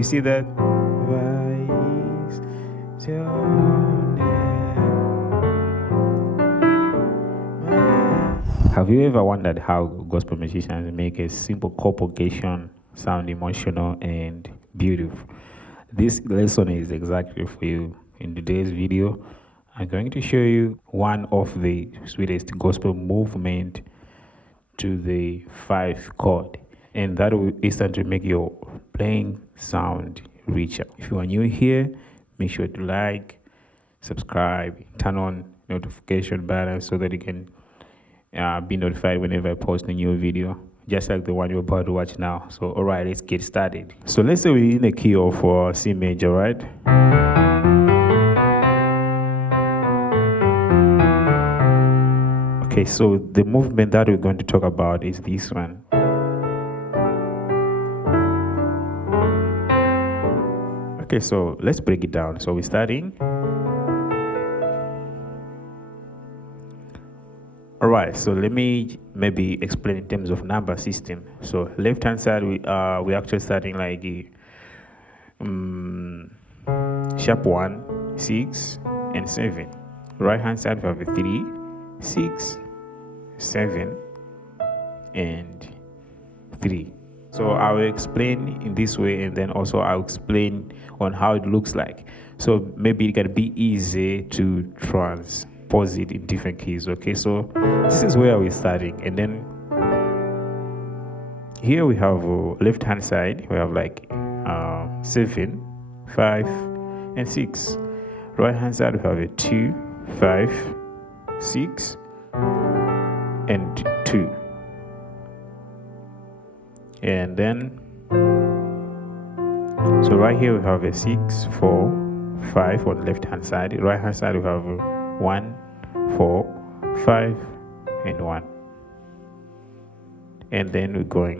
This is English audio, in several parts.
You see that? Why is your name? Have you ever wondered how gospel musicians make a simple chord progression sound emotional and beautiful? This lesson is exactly for you. In today's video, I'm going to show you one of the sweetest gospel movement to the 5 chord, and that will instantly make your playing sound richer. If you are new here, make sure to like, subscribe, turn on notification button so that you can be notified whenever I post a new video, just like the one you're about to watch now. So all right, let's get started. So let's say we're in the key of C major, right? Okay, so the movement that we're going to talk about is this one. Okay, so let's break it down. So we're starting. All right, so let me maybe explain in terms of number system. So left hand side, we're actually starting like sharp 1, 6, and 7. Right hand side, we have a 3, 6, 7, and 3. So I will explain in this way, and then also I'll explain on how it looks like. So maybe it can be easy to transpose it in different keys. Okay, so this is where we're starting, and then here we have left hand side. We have like 7, 5, and 6. Right hand side we have a 2, 5, 6, and 2. And then, so right here we have a 6, 4, 5 on the left hand side. Right hand side we have 1, 4, 5, and 1. And then we're going.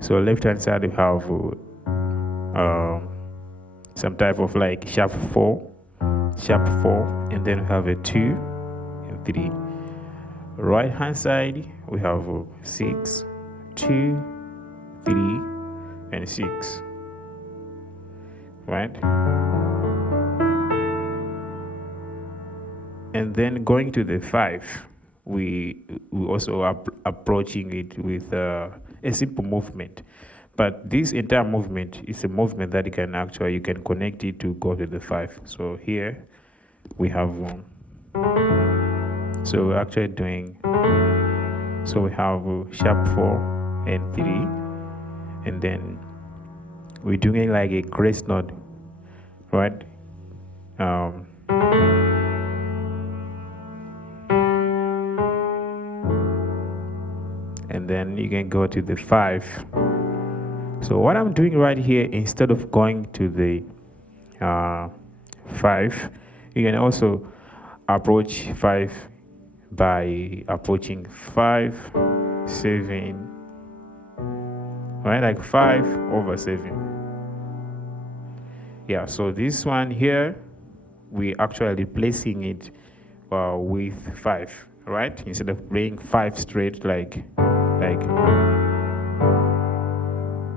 So left hand side we have some type of like sharp 4, and then we have a 2 and 3. Right hand side we have 6, 2, 3, and 6, right? And then going to the 5, we also approaching it with a simple movement, but this entire movement is a movement that you can connect it to go to the 5. So here we have so we're actually doing, so we have sharp 4 and 3, and then we're doing like a grace note, right? And then you can go to the 5. So what I'm doing right here, instead of going to the 5, you can also approach 5 by approaching 5, 7, right? Like 5 over 7. Yeah, so this one here, we actually replacing it with 5, right? Instead of playing 5 straight, like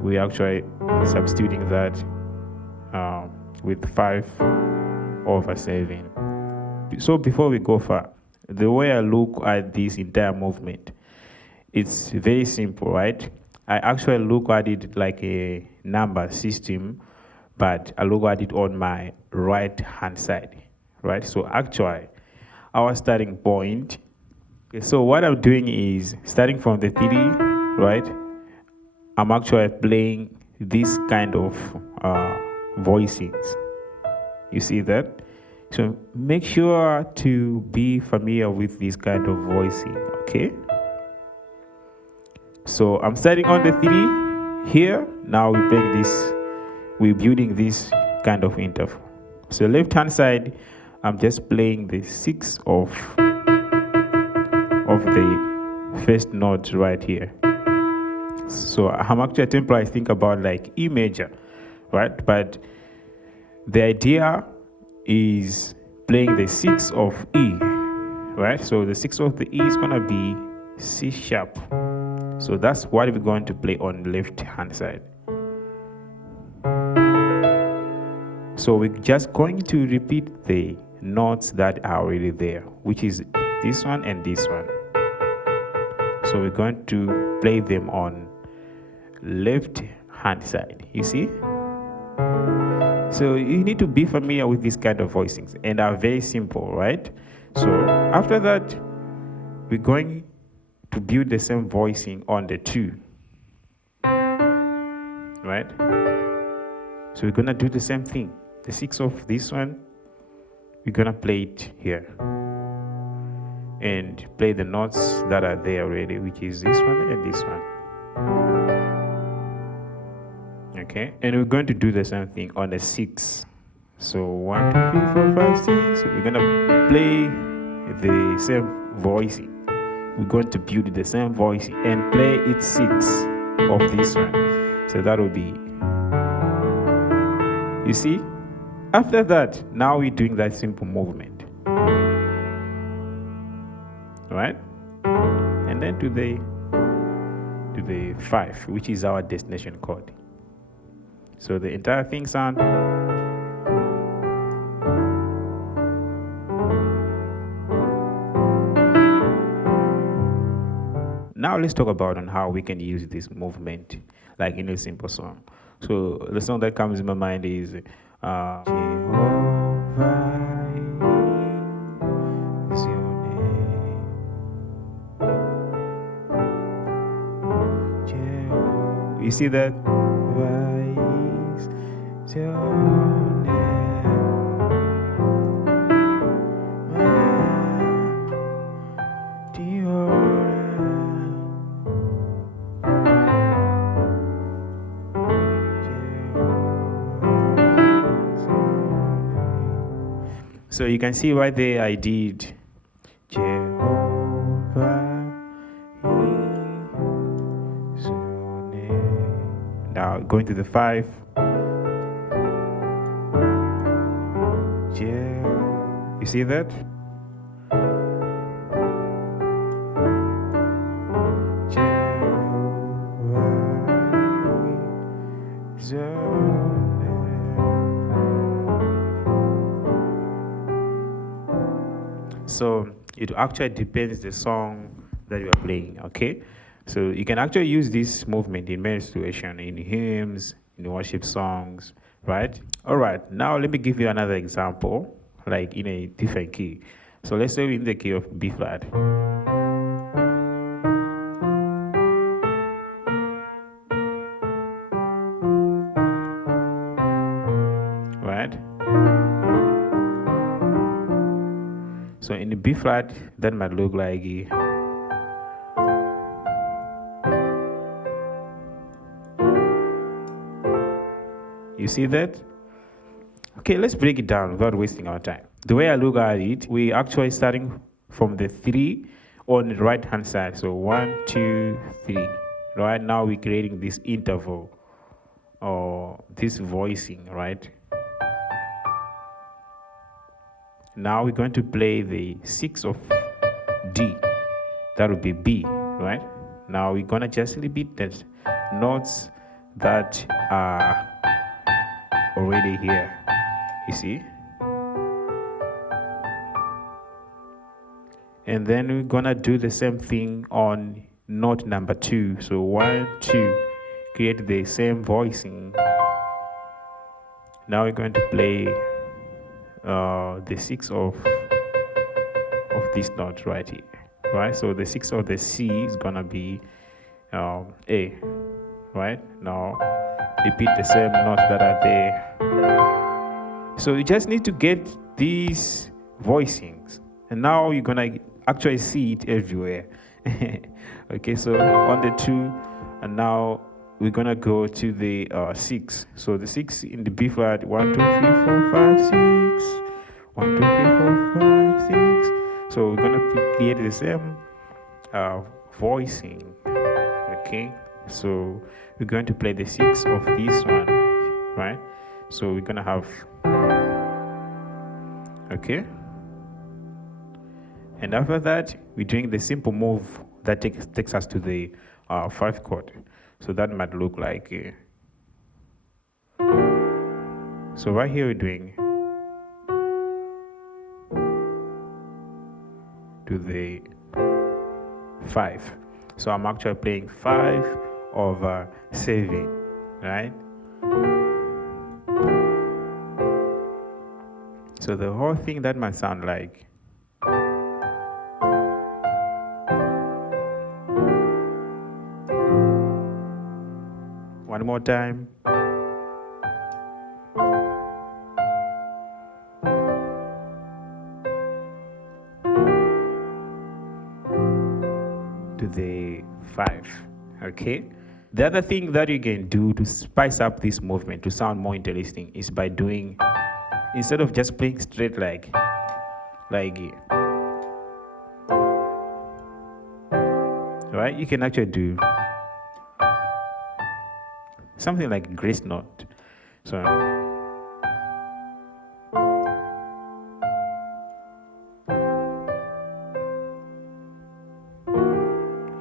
we actually substituting that with 5 over 7. So before we go far, the way I look at this entire movement, it's very simple, right? I actually look at it like a number system, but I look at it on my right hand side, right? So actually, our starting point. So what I'm doing is starting from the 3, right? I'm actually playing this kind of voicings. You see that? So make sure to be familiar with this kind of voicing, okay? So I'm starting on the 3 here. Now we're playing this, we're building this kind of interval. So left hand side, I'm just playing the 6 of the first note right here. So I'm actually temporarily think about like E major, right? But the idea is playing the 6 of E, right? So the 6 of the E is gonna be C sharp. So that's what we're going to play on the left hand side. So we're just going to repeat the notes that are already there, which is this one and this one. So we're going to play them on left hand side, you see. So you need to be familiar with this kind of voicings, and are very simple, right? So after that, we're going to build the same voicing on the 2, right? So we're gonna do the same thing. The 6 of this one, we're gonna play it here and play the notes that are there already, which is this one and this one. Okay, and we're going to do the same thing on the 6. So 1, 2, 3, 4, 5, 6. We're gonna play the same voicing. We're going to build the same voicing and play it 6 of this one. So that will be, you see. After that, now we're doing that simple movement, right? And then to the 5, which is our destination chord. So the entire thing sound. Now let's talk about on how we can use this movement like in a simple song. So the song that comes in my mind is Jehovah is your name. Jehovah. You see that? So you can see right there I did Jehovah is your name. Now going to the 5. You see that? So it actually depends the song that you are playing, okay? So you can actually use this movement in many situations, in hymns, in worship songs, right? All right, now let me give you another example, like in a different key. So let's say we're in the key of B flat. Right? So in the B flat, that might look like you see that? Okay, let's break it down without wasting our time. The way I look at it, we actually starting from the 3 on the right hand side. So 1, 2, 3. Right now we're creating this interval or this voicing, right? Now we're going to play the 6 of D. That would be B, right? Now we're gonna just repeat the notes that are already here, you see. And then we're gonna do the same thing on note number 2. So 1, 2, create the same voicing. Now we're going to play the 6 of this note right here, right? So the 6 of the C is gonna be A, right? Now repeat the same notes that are there. So you just need to get these voicings, and now you're gonna actually see it everywhere. Okay, so on the 2, and now we're gonna go to the 6. So the 6 in the B flat, 1, 2, 3, 4, 5, 6. 1, 2, 3, 4, 5, 6. So we're gonna create the same voicing. Okay, so we're going to play the 6 of this one, right? So we're gonna have, okay, and after that we're doing the simple move that takes us to the 5 chord. So that might look like So right here we're doing to the 5. So I'm actually playing 5 over 7, right? So the whole thing that might sound like one more time. To the 5. Okay. The other thing that you can do to spice up this movement to sound more interesting is by doing, instead of just playing straight like right, you can actually do something like a grace note. So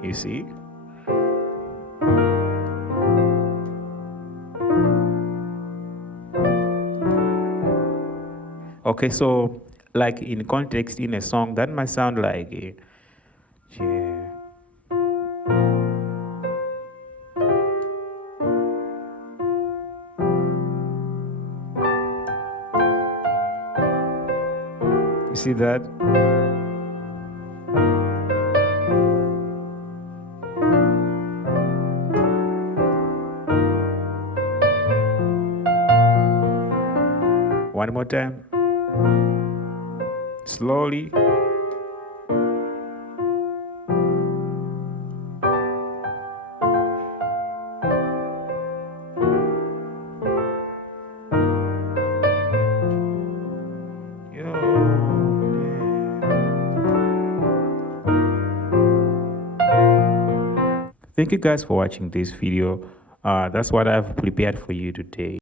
you see, okay, so like in context in a song that might sound like a yeah. You see that? One more time. Slowly. Thank you guys for watching this video. That's what I've prepared for you today.